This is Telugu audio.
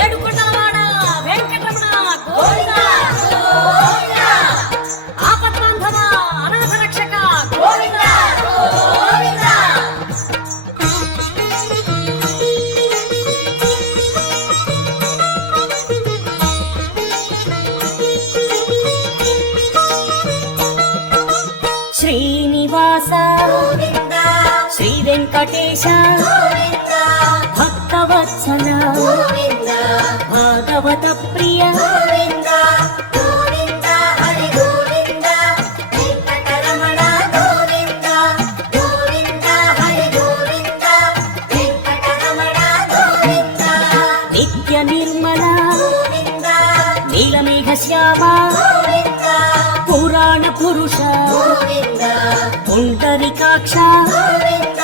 ఏడుకొండలవాడ వెంకటరమణ గోవింద గోవింద, ఆపద్బాంధవ అనాథ రక్షక గోవింద గోవింద. శ్రీనివాస గోవింద, శ్రీ వెంకటేశ గోవింద, భక్తవత్సల గోవింద, భాగవత ప్రియ గోవింద గోవింద, హరి గోవింద, వెంకటరమణ గోవింద గోవింద, హరి గోవింద, వెంకటరమణ గోవింద. నిత్య నిర్మల గోవింద, నీలమేఘ శ్యామ గోవింద, పురాణ పురుష గోవింద, పుండరీకాక్ష గోవింద